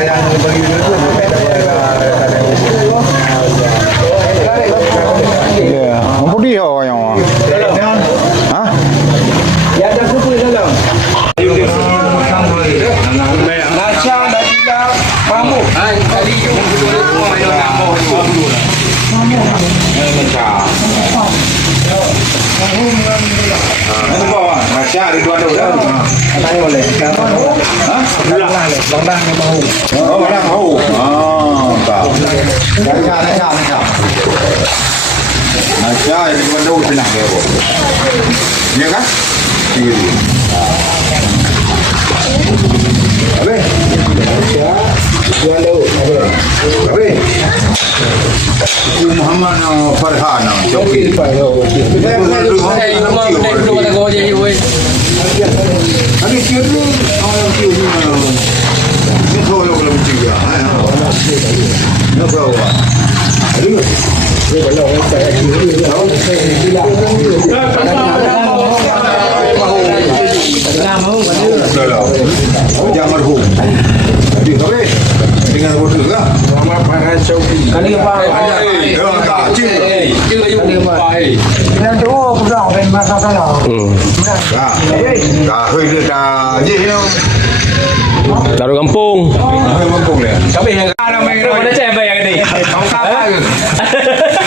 yang bagi itu iya apa dia yang hah ya ada kupu dalam Nasya Nadila kamu tadi Nasya Ridwan udah katanya boleh hah Bang mau oh Bang mau oh tak Nasya Ridwan udah senang dia iya kan iya Abe Nasya Ridwan Abe Muhammad Farhan Joki Ada kira orang kira ni tahu lo kalau bertiga, nak berapa? Ada? Kalau saya kira tahu saya tidak. Jangan marhum. Jadi tahu dengan bodoh lah. Sama para Joki. Kali apa? Tak cik. Kali apa? Yang tu pulang dari masa saya. Dah dia dah je ni. Taruh kampung. Kampung dia. Kami yang tu mana cek apa yang ni? Kau kata ke?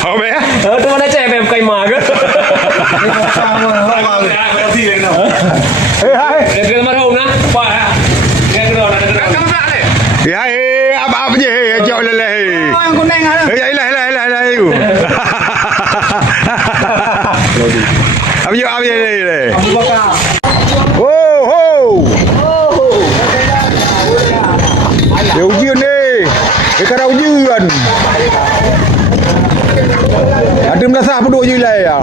apa ya Tu mana cek apa bukan mak ke? hai Dia kena marah nak. Pak. Dia kena nak. ya apa je jauh leleh Yang kuning ada. ilah apa je Abu Bakar. oh dia ujian ni dia kena ujian ada melasa apa dua je lah ya